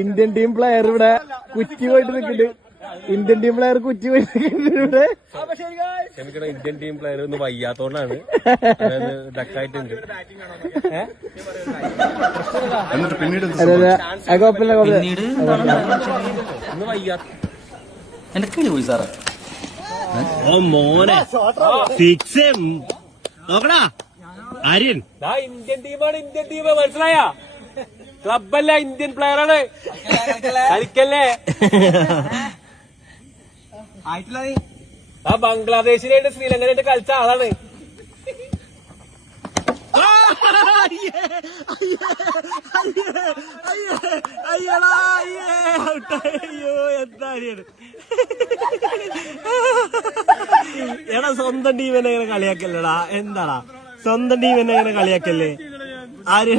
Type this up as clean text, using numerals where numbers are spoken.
Indian team player ഇവിടെ കുറ്റി പോയിട്ട് നിൽക്കുന്നുണ്ട്. ഇന്ത്യൻ ടീം പ്ലെയർ കുറ്റി പോയിട്ട് നിൽക്കുന്നുണ്ട്. ക്ഷമിക്കണം, ഇന്ത്യൻ ടീം പ്ലെയർ ഒന്ന് വയ്യാത്തോണ്ടാണ്. ഡക്കായിട്ടുണ്ട്. പിന്നീട് ഒന്ന് വയ്യാത്ത എനക്ക് പോയി സാറേ. ഓ മോനെ സിക്സ് നോക്കടാ ആര്യൻ. ഇന്ത്യൻ ടീമാണ്, ഇന്ത്യൻ ടീം മനസ്സിലായ ക്ലബല്ല, ഇന്ത്യൻ പ്ലെയറാണ്. കളിക്കല്ലേ. ആ ബംഗ്ലാദേശിനായിട്ട് ശ്രീലങ്കനായിട്ട് കളിച്ച ആളാണ്. അയ്യോ എന്താ എടാ, സ്വന്തം ടീമിനെ എങ്ങനെ കളിയാക്കല്ലേടാ? എന്താടാ സ്വന്തം ടീമിനെ എങ്ങനെ കളിയാക്കല്ലേ? ആര്